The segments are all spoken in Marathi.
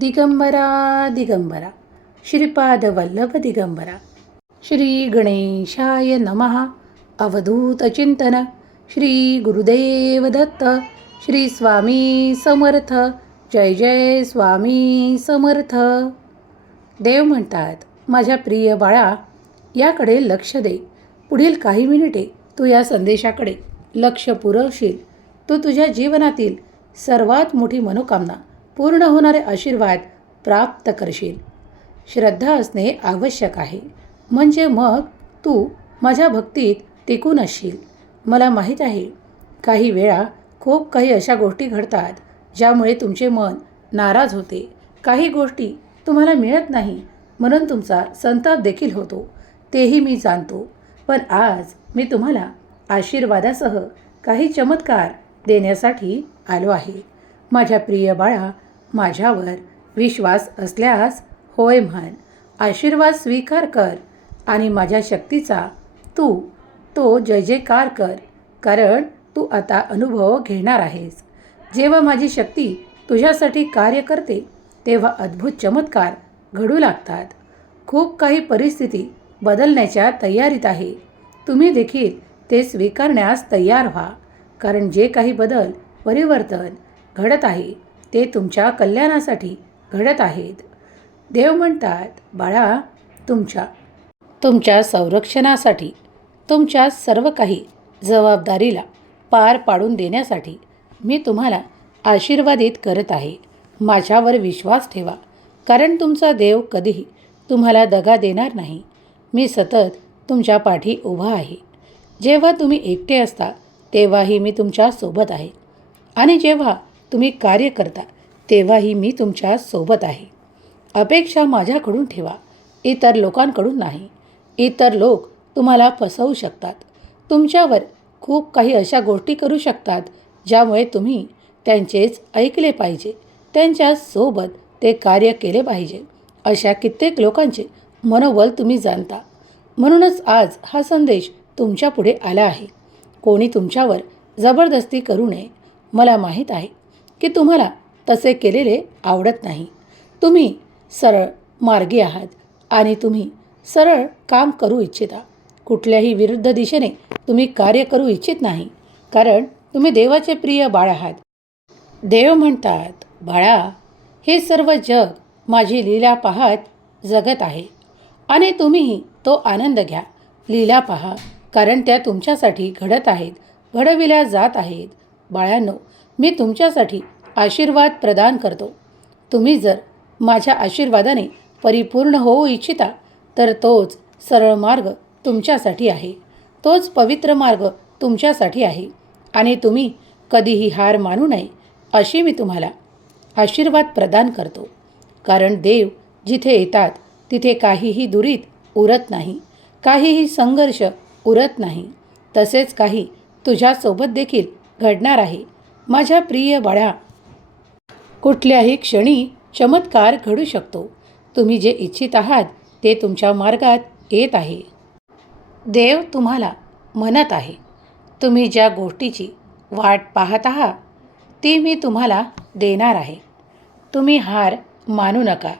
दिगंबरा दिगंबरा। श्रीपाद वल्लभ दिगंबरा। श्री गणेशाय नमः। अवधूत चिंतन। श्री गुरुदेव दत्त। श्री स्वामी समर्थ। जय जय स्वामी समर्थ। देव म्हणतात माझ्या प्रिय बाळा याकडे लक्ष दे. पुढील काही मिनिटे तू या संदेशाकडे लक्ष पुरवशील. तू तुझ्या जीवनातील सर्वात मोठी मनोकामना पूर्ण होणारे आशीर्वाद प्राप्त करशील. श्रद्धा असणे आवश्यक आहे. म्हणजे मग तू माझ्या भक्तीत टिकून असशील. मला माहीत आहे काही वेळा खूप काही अशा गोष्टी घडतात ज्यामुळे तुमचे मन नाराज होते. काही गोष्टी तुम्हाला मिळत नाही म्हणून तुमचा संताप देखील होतो. तेही मी जाणतो. पण आज मी तुम्हाला आशीर्वादासह काही चमत्कार देण्यासाठी आलो आहे. माझ्या प्रिय बाळा माझ्यावर विश्वास असल्यास होय म्हण. आशीर्वाद स्वीकार कर आणि माझ्या शक्तीचा तू तो जय जयकार कर कारण तू आता अनुभव घेणार आहेस. जेव्हा माझी शक्ती तुझ्यासाठी कार्य करते तेव्हा अद्भुत चमत्कार घडू लागतात. खूप काही परिस्थिती बदलण्याच्या तयारीत आहे. तुम्ही देखील ते स्वीकारण्यास तयार व्हा कारण जे काही बदल परिवर्तन घडत आहे ते तुमच्या कल्याणासाठी घडत आहेत. देव म्हणतात बाळा तुमच्या तुमच्या संरक्षणासाठी तुमच्या सर्व काही जबाबदारीला पार पाडून देण्यासाठी मी तुम्हाला आशीर्वादित करत आहे. माझ्यावर विश्वास ठेवा. कारण तुमचा देव कधीही तुम्हाला दगा देणार नाही. मी सतत तुमच्या पाठी उभा आहे. जेव्हा तुम्ही एकटे असता तेव्हाही मी तुमच्यासोबत आहे. आणि जेव्हा तुम्ही कार्य करता तेव्हाही मी तुमच्यासोबत आहे. अपेक्षा माझ्याकडून ठेवा इतर लोकांकडून नाही. इतर लोक तुम्हाला फसवू शकतात. तुमच्यावर खूप काही अशा गोष्टी करू शकतात ज्यामुळे तुम्ही त्यांचेच ऐकले पाहिजे त्यांच्यासोबत ते कार्य केले पाहिजे अशा कित्येक लोकांचे मनोबल तुम्ही जाणता. म्हणूनच आज हा संदेश तुमच्यापुढे आला आहे. कोणी तुमच्यावर जबरदस्ती करू नये मला माहीत आहे. की तुम्हाला तसे केलेले आवडत नाही. तुम्ही सरळ मार्गी आहात आणि तुम्ही सरळ काम करू इच्छिता. कुठल्याही विरुद्ध दिशेने तुम्ही कार्य करू इच्छित नाही कारण तुम्ही देवाचे प्रिय बाळ आहात. देव म्हणतात बाळा हे सर्व जग माझी लीला पाहत जगत आहे आणि तुम्हीही तो आनंद घ्या. लीला पहा कारण त्या तुमच्यासाठी घडत आहेत घडविल्या जात आहेत. बाळांनो मी तुमच्यासाठी आशीर्वाद प्रदान करतो. तुम्ही जर माझ्या आशीर्वादाने परिपूर्ण होऊ इच्छिता तर तोच सरळ मार्ग तुमच्यासाठी आहे. तोच पवित्र मार्ग तुमच्यासाठी आहे. आणि तुम्ही कधीही हार मानू नये अशी मी तुम्हाला आशीर्वाद प्रदान करतो. कारण देव जिथे येतात तिथे काहीही दुरीत उरत नाही. काहीही संघर्ष उरत नाही. तसेच काही तुझ्यासोबत देखील घडणार आहे. माझ्या प्रिय बाळा कुठल्याही क्षणी चमत्कार घडू शकतो. तुम्ही जे इच्छित आहात ते तुमच्या मार्गात येत आहे. देव तुम्हाला म्हणत आहे तुम्ही ज्या गोष्टीची वाट पाहत आहात ती मी तुम्हाला देणार आहे. तुम्ही हार मानू नका.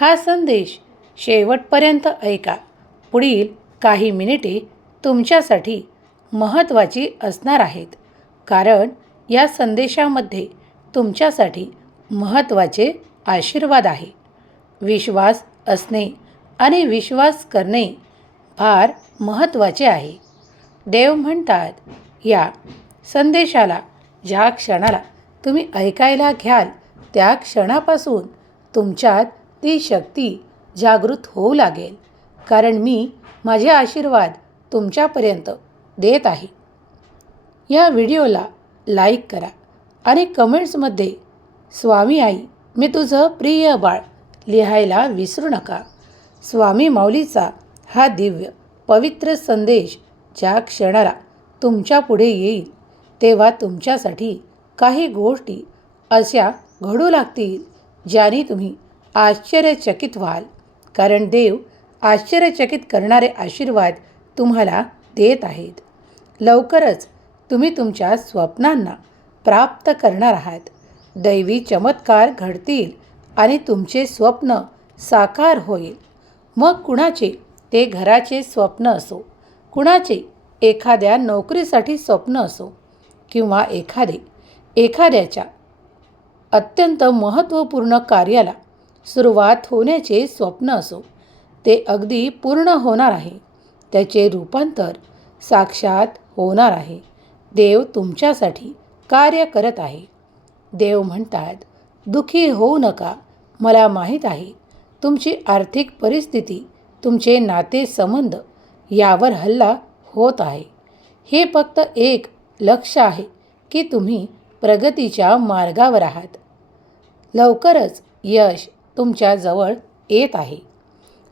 हा संदेश शेवटपर्यंत ऐका. पुढील काही मिनिटे तुमच्यासाठी महत्त्वाची असणार आहेत. कारण या संदेशामध्ये तुमच्यासाठी महत्त्वाचे आशीर्वाद आहे. विश्वास असणे आणि विश्वास करणे फार महत्त्वाचे आहे. देव म्हणतात या संदेशाला ज्या क्षणाला तुम्ही ऐकायला घ्याल त्या क्षणापासून तुमच्यात ती शक्ती जागृत होऊ लागेल. कारण मी माझे आशीर्वाद तुमच्यापर्यंत देत आहे. या व्हिडिओला लाईक करा आणि कमेंट्समध्ये स्वामी आई मी तुझं प्रिय बाळ लिहायला विसरू नका स्वामी माऊलीचा हा दिव्य पवित्र संदेश ज्या क्षणाला तुमच्यापुढे येईल तेव्हा तुमच्यासाठी काही गोष्टी अशा घडू लागतील ज्याने तुम्ही आश्चर्यचकित व्हाल. कारण देव आश्चर्यचकित करणारे आशीर्वाद तुम्हाला देत आहेत. लवकरच तुम्ही तुमच्या स्वप्नांना प्राप्त करणार आहात. दैवी चमत्कार घडतील आणि तुमचे स्वप्न साकार होईल. मग कुणाचे ते घराचे स्वप्न असो कुणाचे एखाद्या नोकरीसाठी स्वप्न असो किंवा एखादे एखाद्याच्या अत्यंत महत्त्वपूर्ण कार्याला सुरुवात होण्याचे स्वप्न असो ते अगदी पूर्ण होणार आहे. त्याचे रूपांतर साक्षात होणार आहे. देव तुमच्यासाठी कार्य करत आहे. देव म्हणतात दुखी होऊ नका. मला माहीत आहे तुमची आर्थिक परिस्थिती तुमचे नातेसंबंध यावर हल्ला होत आहे. हे फक्त एक लक्ष आहे की तुम्ही प्रगतीच्या मार्गावर आहात. लवकरच यश तुमच्याजवळ येत आहे.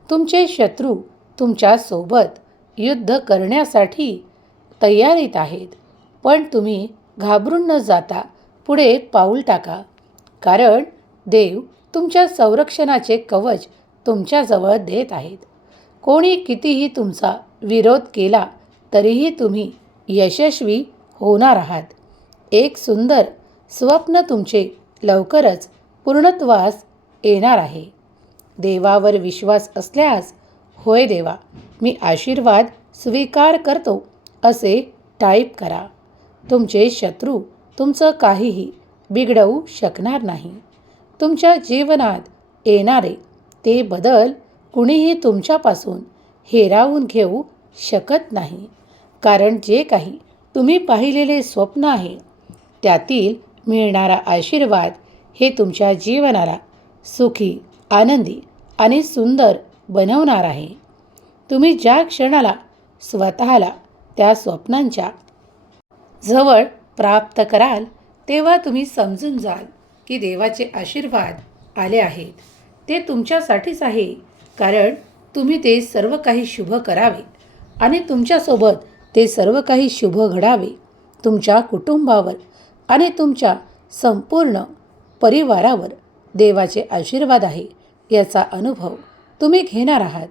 तुमचे शत्रू तुमच्यासोबत युद्ध करण्यासाठी तयारीत आहेत. पण तुम्ही घाबरून न जाता पुढे पाऊल टाका. कारण देव तुमच्या संरक्षणाचे कवच तुमच्याजवळ देत आहेत. कोणी कितीही तुमचा विरोध केला तरीही तुम्ही यशस्वी होणार आहात. एक सुंदर स्वप्न तुमचे लवकरच पूर्णत्वास येणार आहे. देवावर विश्वास असल्यास होय देवा मी आशीर्वाद स्वीकार करतो असे टाईप करा. तुमचे शत्रू तुमचं काहीही बिघडवू शकणार नाही. तुमच्या जीवनात येणारे ते बदल कुणीही तुमच्यापासून हेरावून घेऊ शकत नाही. कारण जे काही तुम्ही पाहिलेले स्वप्न आहे त्यातील मिळणारा आशीर्वाद हे तुमच्या जीवनाला सुखी आनंदी आणि सुंदर बनवणार आहे. तुम्ही ज्या क्षणाला स्वतःला त्या स्वप्नांच्या जवळ प्राप्त कराल तेव्हा तुम्ही समजून जाल की देवाचे आशीर्वाद आले आहेत. ते तुमच्यासाठीच आहे कारण तुम्ही ते सर्व काही शुभ करावे आणि तुमच्यासोबत ते सर्व काही शुभ घडावे तुमच्या कुटुंबावर आणि तुमच्या संपूर्ण परिवारावर देवाचे आशीर्वाद आहे याचा अनुभव तुम्ही घेणार आहात.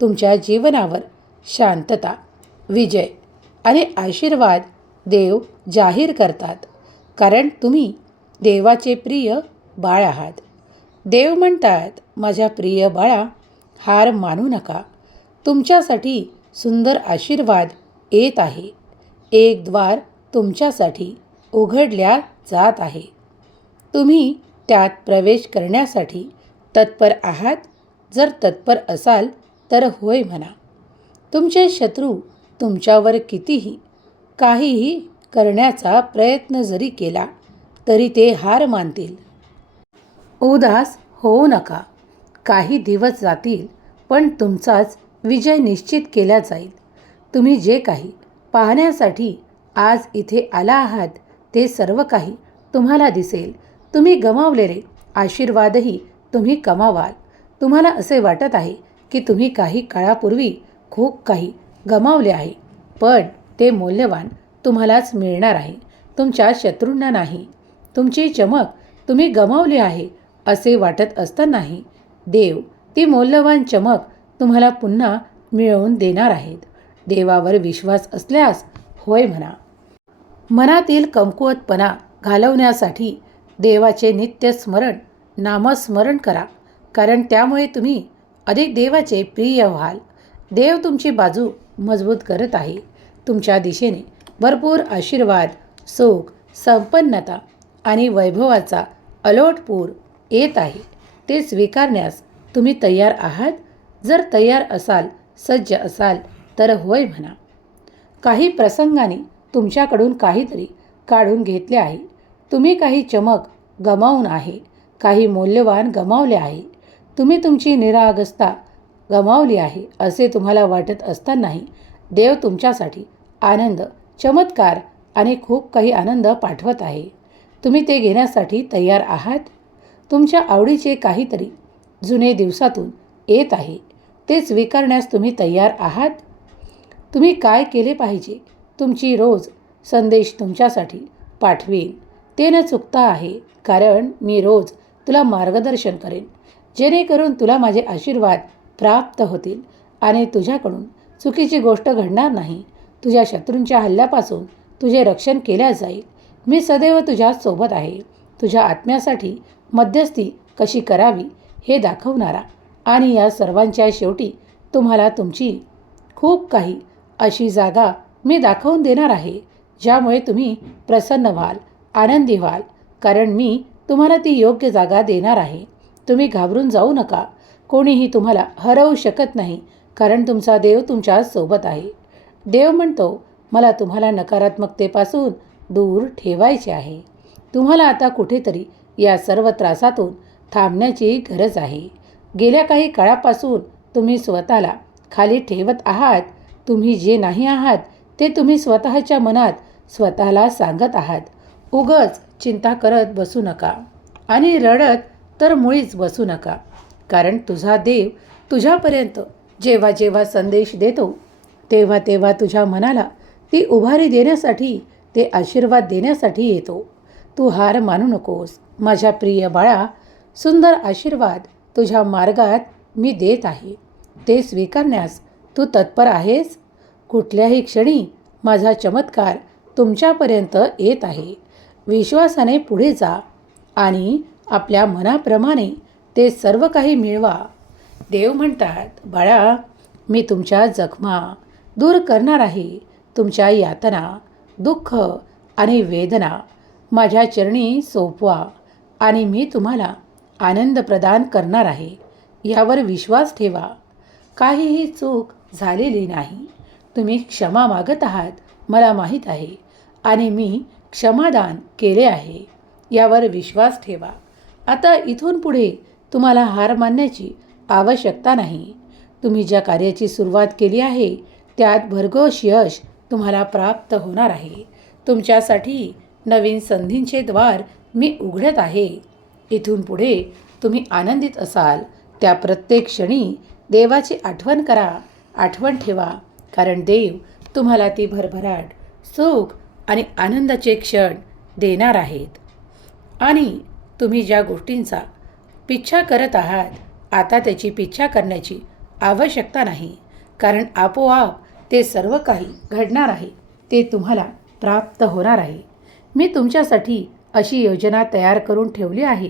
तुमच्या जीवनावर शांतता विजय आणि आशीर्वाद देव जाहीर करतात. कारण तुम्ही देवाचे प्रिय बाळ आहात. देव म्हणतात माझ्या प्रिय बाळा हार मानू नका. तुमच्यासाठी सुंदर आशीर्वाद येत आहे. एक द्वार तुमच्यासाठी उघडल्या जात आहे. तुम्ही त्यात प्रवेश करण्यासाठी तत्पर आहात. जर तत्पर असाल तर होय म्हणा. तुमचे शत्रू तुमच्यावर कितीही काहीही करण्याचा प्रयत्न जरी केला तरी ते हार मानतील. उदास होऊ नका. काही दिवस जातील पण तुमचाच विजय निश्चित केला जाईल. तुम्ही जे काही पाहण्यासाठी आज इथे आला आहात ते सर्व काही तुम्हाला दिसेल. तुम्ही गमावलेले आशीर्वादही तुम्ही कमावाल. तुम्हाला असे वाटत आहे की तुम्ही काही काळापूर्वी खूप काही गमावले आहे. पण ते मौल्यवान तुम्हालाच मिळणार आहे. तुमच्या शत्रूंना नाही. तुमची चमक तुम्ही गमावली आहे असे वाटत असतानाही देव ती मौल्यवान चमक तुम्हाला पुन्हा मिळवून देणार आहेत. देवावर विश्वास असल्यास होय म्हणा. मनातील कमकुवतपणा घालवण्यासाठी देवाचे नित्य स्मरण नामस्मरण करा. कारण त्यामुळे तुम्ही अधिक देवाचे प्रिय व्हाल. देव तुमची बाजू मजबूत करत आहे. तुमच्या दिशेने. भरपूर आशीर्वाद सुख संपन्नता आणि वैभवाचा अलोटपूर येत आहे. ते स्वीकारण्यास तुम्ही तयार आहात. जर तयार असाल सज्ज असाल तर होय म्हणा. काही प्रसंगाने तुमच्याकडून काहीतरी काढून घेतले आहे. तुम्ही काही चमक गमावून आहे. काही मौल्यवान गमावले आहे. तुम्ही तुमची निरागसता गमावली आहे असे तुम्हाला वाटत असतानाही देव तुमच्यासाठी आनंद चमत्कार आणि खूप काही आनंद पाठवत आहे. तुम्ही ते घेण्यासाठी तयार आहात? तुमच्या आवडीचे काहीतरी जुने दिवसातून येत आहे. ते स्वीकारण्यास तुम्ही तयार आहात? तुम्ही काय केले पाहिजे? तुमची रोज संदेश तुमच्यासाठी पाठवेन. ते न चुकता आहे कारण मी रोज तुला मार्गदर्शन करेन. जेणेकरून तुला माझे आशीर्वाद प्राप्त होतील आणि तुझ्याकडून चुकीची गोष्ट घडणार नाही. तुझ्या शत्रूंच्या हल्ल्यापासून तुझे रक्षण केल्या जाईल. मी सदैव तुझ्या सोबत आहे. तुझ्या आत्म्यासाठी मध्यस्थी कशी करावी हे दाखवणारा आणि या सर्वांच्या शेवटी तुम्हाला तुमची खूप काही अशी जागा मी दाखवून देणार आहे ज्यामुळे तुम्ही प्रसन्न व्हाल आनंदी व्हाल. कारण मी तुम्हाला ती योग्य जागा देणार आहे. तुम्ही घाबरून जाऊ नका. कोणीही तुम्हाला हरवू शकत नाही कारण तुमचा देव तुमच्यासोबत आहे. देव म्हणतो मला तुम्हाला नकारात्मकतेपासून दूर ठेवायचे आहे. तुम्हाला आता कुठेतरी या सर्व त्रासातून थांबण्याची गरज आहे. गेल्या काही काळापासून तुम्ही स्वतःला खाली ठेवत आहात. तुम्ही जे नाही आहात ते तुम्ही स्वतःच्या मनात स्वतःला सांगत आहात. उगच चिंता करत बसू नका. आणि रडत तर मुळीच बसू नका. कारण तुझा देव तुझ्यापर्यंत जेव्हा जेव्हा संदेश देतो तेव्हा तेव्हा तुझ्या मनाला ती उभारी देण्यासाठी ते आशीर्वाद देण्यासाठी येतो. तू हार मानू नकोस. माझ्या प्रिय बाळा सुंदर आशीर्वाद तुझ्या मार्गात मी देत आहे. ते स्वीकारण्यास तू तत्पर आहेस? कुठल्याही क्षणी माझा चमत्कार तुमच्यापर्यंत येत आहे. विश्वासाने पुढे जा आणि आपल्या मनाप्रमाणे ते सर्व काही मिळवा. देव म्हणतात बाळा मी तुमच्या जखमा दूर करणार आहे. तुमच्या यातना दुःख आणि वेदना माझ्या चरणी सोपवा आणि मी तुम्हाला आनंद प्रदान करणार आहे. यावर विश्वास ठेवा. काहीही चूक झालेली नाही. तुम्ही क्षमा मागत आहात मला माहीत आहे आणि मी क्षमादान केले आहे. यावर विश्वास ठेवा. आता इथून पुढे तुम्हाला हार मानण्याची आवश्यकता नाही. तुम्ही ज्या कार्याची सुरुवात केली आहे त्यात भरघोष यश तुम्हाला प्राप्त होणार आहे. तुमच्यासाठी नवीन संधींचे द्वार मी उघडत आहे. इथून पुढे तुम्ही आनंदित असाल. त्या प्रत्येक क्षणी देवाची आठवण करा. आठवण ठेवा. कारण देव तुम्हाला ती भरभराट सुख आणि आनंदाचे क्षण देणार आहेत. आणि तुम्ही ज्या गोष्टींचा पिच्छा करत आहात आता त्याची पिच्छा करण्याची आवश्यकता नाही. कारण आपोआप ते सर्व काही घडणार आहे ते तुम्हाला प्राप्त होणार आहे. मी तुमच्यासाठी अशी योजना तयार करून ठेवली आहे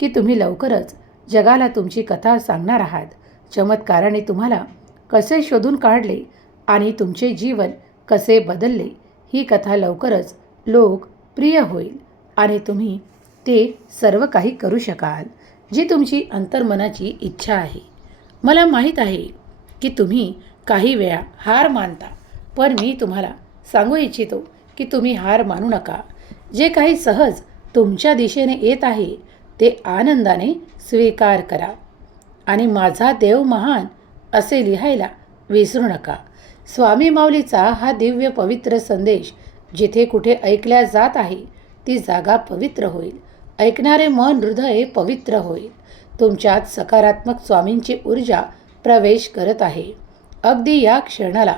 की तुम्ही लवकरच जगाला तुमची कथा सांगणार आहात. चमत्काराने तुम्हाला कसे शोधून काढले आणि तुमचे जीवन कसे बदलले ही कथा लवकरच लोक प्रिय होईल आणि तुम्ही ते सर्व काही करू शकाल जी तुमची अंतर्मनाची इच्छा आहे. मला माहीत आहे की तुम्ही काही वेळा हार मानता. पण मी तुम्हाला सांगू इच्छितो की तुम्ही हार मानू नका. जे काही सहज तुमच्या दिशेने येत आहे ते आनंदाने स्वीकार करा. आणि माझा देव महान असे लिहायला विसरू नका. स्वामी माऊलीचा हा दिव्य पवित्र संदेश जिथे कुठे ऐकल्या जात आहे ती जागा पवित्र होईल. ऐकणारे मन हृदय पवित्र होईल. तुमच्यात सकारात्मक स्वामींची ऊर्जा प्रवेश करत आहे. अगदी या क्षणाला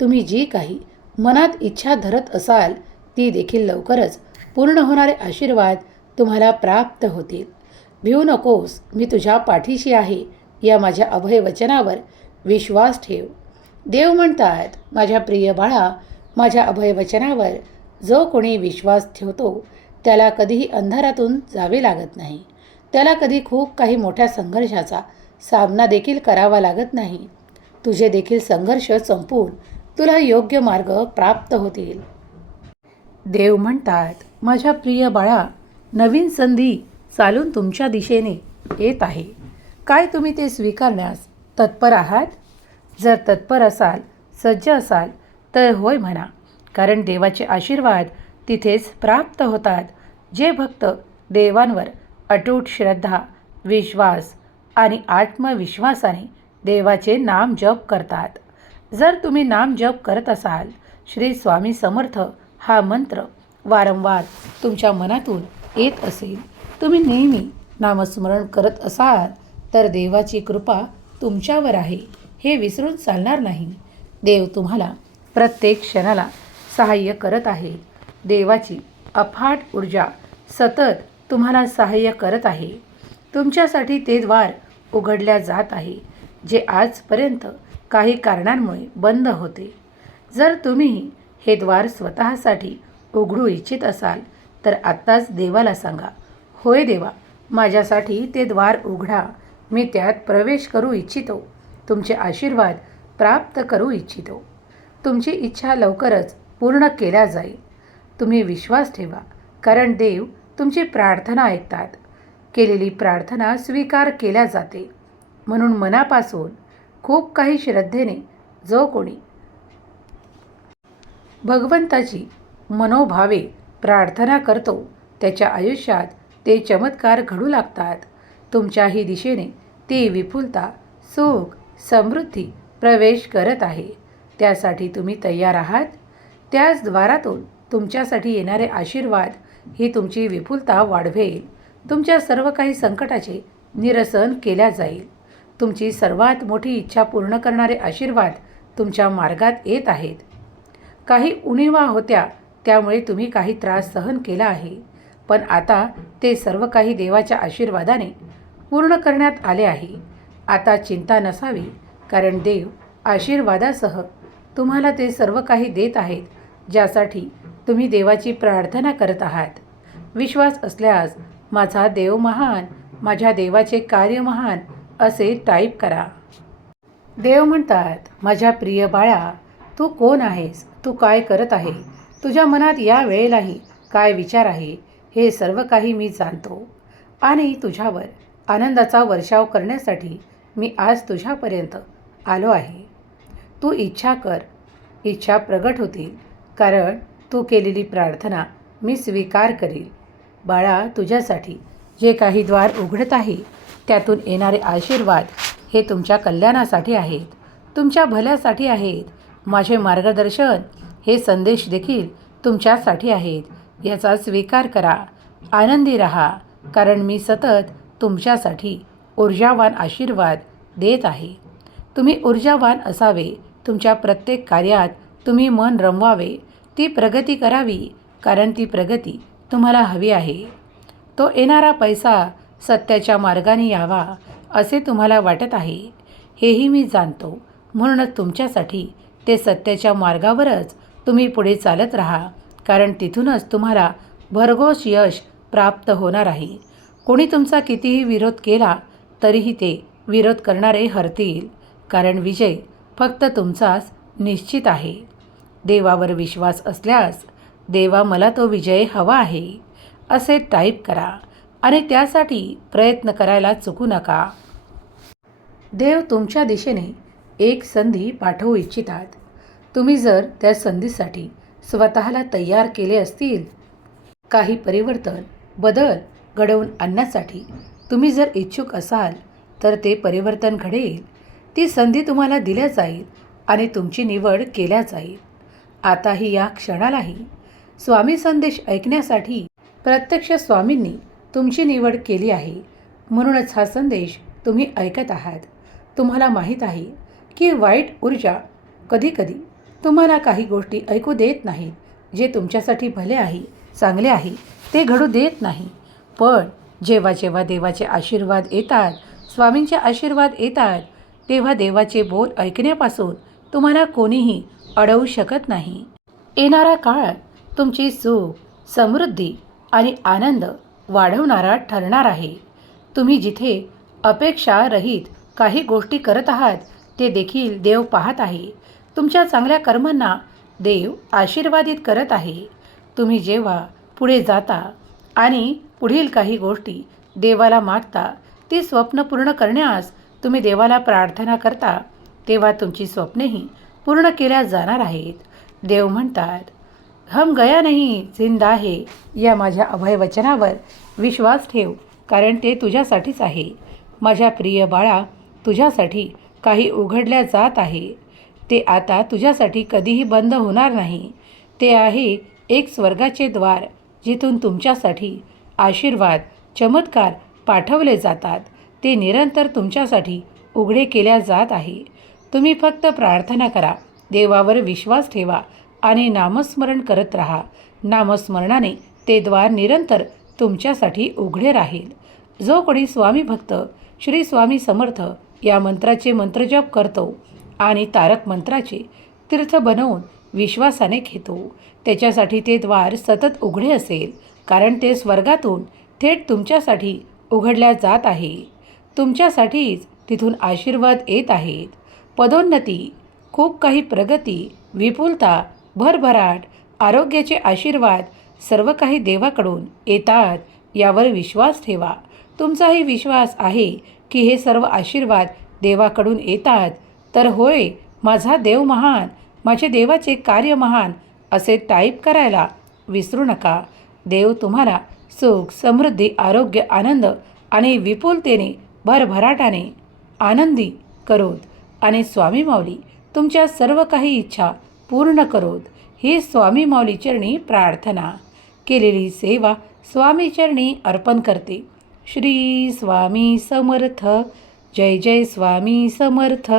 तुम्ही जी काही मनात इच्छा धरत असाल ती देखील लवकरच पूर्ण होणारे आशीर्वाद तुम्हाला प्राप्त होतील. भिवू नकोस मी तुझ्या पाठीशी आहे या माझ्या अभय वचनावर विश्वास ठेव. देव म्हणतात माझ्या प्रिय बाळा माझ्या अभय वचनावर जो कोणी विश्वास ठेवतो त्याला कधीही अंधारातून जावे लागत नाही. त्याला कधी खूप काही मोठ्या संघर्षाचा सामना देखील करावा लागत नाही. तुझे देखील संघर्ष संपून तुला योग्य मार्ग प्राप्त होतील. देव म्हणतात माझ्या प्रिय बाळा नवीन संधी चालून तुमच्या दिशेने येत आहे. काय तुम्ही ते स्वीकारण्यास तत्पर आहात? जर तत्पर असाल सज्ज असाल तर होय म्हणा कारण देवाचे आशीर्वाद तिथेच प्राप्त होतात जे भक्त देवांवर अटूट श्रद्धा विश्वास आणि आत्मविश्वासाने देवाचे नाम जप करतात. जर तुम्ही नाम जप करत असाल श्री स्वामी समर्थ हा मंत्र वारंवार तुमच्या मनातून येत असेल. तुम्ही नेहमी नामस्मरण करत असाल तर देवाची कृपा तुमच्यावर आहे हे विसरून चालणार नाही. देव तुम्हाला प्रत्येक क्षणाला सहाय्य करत आहे. देवाची अफाट ऊर्जा सतत तुम्हाला सहाय्य करत आहे. तुमच्यासाठी ते द्वार उघडल्या जात आहे. जे आजपर्यंत काही कारणांमुळे बंद होते. जर तुम्ही हे द्वार स्वतःसाठी उघडू इच्छित असाल तर आत्ताच देवाला सांगा होय देवा माझ्यासाठी ते द्वार उघडा. मी त्यात प्रवेश करू इच्छितो. तुमचे आशीर्वाद प्राप्त करू इच्छितो. तुमची इच्छा लवकरच पूर्ण केल्या जाईल. तुम्ही विश्वास ठेवा कारण देव तुमची प्रार्थना ऐकतात. केलेली प्रार्थना स्वीकार केल्या जाते. म्हणून मनापासून खूप काही श्रद्धेने जो कोणी भगवंताची मनोभावे प्रार्थना करतो त्याच्या आयुष्यात ते चमत्कार घडू लागतात. तुमच्याही दिशेने ती विपुलता सुख समृद्धी प्रवेश करत आहे. त्यासाठी तुम्ही तयार आहात. त्याच द्वारातून तुमच्यासाठी येणारे आशीर्वाद ही तुमची विपुलता वाढवेल. तुमच्या सर्व काही संकटाचे निरसन केल्या जाईल. तुमची सर्वात मोठी इच्छा पूर्ण करणारे आशीर्वाद तुमच्या मार्गात येत आहेत. काही उणीवा होत्या त्यामुळे तुम्ही काही त्रास सहन केला आहे. पण आता ते सर्व काही देवाच्या आशीर्वादाने पूर्ण करण्यात आले आहे. आता चिंता नसावी कारण देव आशीर्वादासह तुम्हाला ते सर्व काही देत आहेत ज्यासाठी तुम्ही देवाची प्रार्थना करत आहात. विश्वास असल्यास माझा देव महान माझ्या देवाचे कार्य महान असे टाईप करा. देव म्हणतात माझ्या प्रिय बाळा तू कोण आहेस? तू काय करत आहे? तुझ्या मनात या वेळेलाही काय विचार आहे? हे सर्व काही मी जाणतो. आणि तुझ्यावर आनंदाचा वर्षाव करण्यासाठी मी आज तुझ्यापर्यंत आलो आहे. तू इच्छा कर. इच्छा प्रगट होतील. कारण तू केलेली प्रार्थना मी स्वीकार करील. बाळा तुझ्यासाठी जे काही द्वार उघडत आहे त्यातून येणारे आशीर्वाद हे तुमच्या कल्याणासाठी आहेत. तुमच्या भल्यासाठी आहेत. माझे मार्गदर्शन हे संदेश देखील तुमच्यासाठी आहेत. याचा स्वीकार करा. आनंदी राहा कारण मी सतत तुमच्यासाठी ऊर्जावान आशीर्वाद देत आहे. तुम्ही ऊर्जावान असावे. तुमच्या प्रत्येक कार्यात तुम्ही मन रमवावे. ती प्रगती करावी कारण ती प्रगती तुम्हाला हवी आहे. तो येणारा पैसा सत्याच्या मार्गाने यावा असे तुम्हाला वाटत आहे? हेही मी जाणतो. म्हणूनच तुमच्यासाठी ते सत्याच्या मार्गावरच तुम्ही पुढे चालत राहा कारण तिथूनच तुम्हाला भरघोस यश प्राप्त होणार आहे. कोणी तुमचा कितीही विरोध केला तरीही ते विरोध करणारे हरतील कारण विजय फक्त तुमचाच निश्चित आहे. देवावर विश्वास असल्यास देवा मला तो विजय हवा आहे असे टाईप करा. आणि त्यासाठी प्रयत्न करायला चुकू नका. देव तुमच्या दिशेने एक संधी पाठवू इच्छितात. तुम्ही जर त्या संधीसाठी स्वतःला तयार केले असतील काही परिवर्तन बदल घडवून आणण्यासाठी तुम्ही जर इच्छुक असाल तर ते परिवर्तन घडेल. ती संधी तुम्हाला दिल्या जाईल आणि तुमची निवड केल्या जाईल. आताही या क्षणालाही स्वामी संदेश ऐकण्यासाठी प्रत्यक्ष स्वामींनी तुमची निवड केली आहे. म्हणूनच हा संदेश तुम्ही ऐकत आहात. तुम्हाला माहीत आहे की वाईट ऊर्जा कधीकधी तुम्हाला काही गोष्टी ऐकू देत नाहीत जे तुमच्यासाठी भले आहे चांगले आहे ते घडू देत नाही. पण जेव्हा जेव्हा देवाचे आशीर्वाद येतात स्वामींचे आशीर्वाद येतात तेव्हा देवाचे बोल ऐकण्यापासून तुम्हाला कोणीही अडवू शकत नाही. येणारा काळ तुमची सुख समृद्धी आणि आनंद वाढवणारा ठरणार आहे. तुम्ही जिथे अपेक्षा रहित काही गोष्टी करत आहात ते देखील देव पाहत आहे. तुमच्या चांगल्या कर्मांना देव आशीर्वादित करत आहे. तुम्ही जेव्हा पुढे जाता आणि पुढील काही गोष्टी देवाला मागता ती स्वप्न पूर्ण करण्यास तुम्ही देवाला प्रार्थना करता तेव्हा तुमची स्वप्नेही पूर्ण केल्या जाणार आहेत. देव म्हणतात हम गया नाही जिंदा आहे या माझ्या अभय वचनावर विश्वास ठेव कारण ते तुझ्यासाठीच आहे. माझ्या प्रिय बाळा तुझ्यासाठी काही उघडल्या जात आहे. ते आता तुझ्यासाठी कधीही बंद होणार नाही. ते आहे एक स्वर्गाचे द्वार जिथून तुमच्यासाठी आशीर्वाद चमत्कार पाठवले जातात. ते निरंतर तुमच्यासाठी उघडे केल्या जात आहे. तुम्ही फक्त प्रार्थना करा. देवावर विश्वास ठेवा. आणि नामस्मरण करत राहा. नामस्मरणाने ते द्वार निरंतर तुमच्यासाठी उघडे राहील. जो कोणी स्वामी भक्त श्री स्वामी समर्थ या मंत्राचे मंत्रजप करतो आणि तारक मंत्राचे तीर्थ बनवून विश्वासाने घेतो त्याच्यासाठी ते द्वार सतत उघडे असेल कारण ते स्वर्गातून थेट तुमच्यासाठी उघडल्या जात आहे. तुमच्यासाठीच तिथून आशीर्वाद येत आहेत. पदोन्नती खूप काही प्रगती विपुलता भरभराट आरोग्याचे आशीर्वाद सर्व काही देवाकडून येतात यावर विश्वास ठेवा. तुमचाही विश्वास आहे की हे सर्व आशीर्वाद देवाकडून येतात. तर होय माझा देव महान माझे देवाचे कार्य महान असे टाईप करायला विसरू नका. देव तुम्हाला सुख समृद्धी आरोग्य आनंद आणि विपुलतेने भरभराटाने आनंदी करोत. आणि स्वामी माऊली तुमच्या सर्व काही इच्छा पूर्ण करोत. ही स्वामी मौलीचरणी प्रार्थना. केलेली सेवा स्वामी चरणी अर्पण करते. श्री स्वामी समर्थ. जय जय स्वामी समर्थ.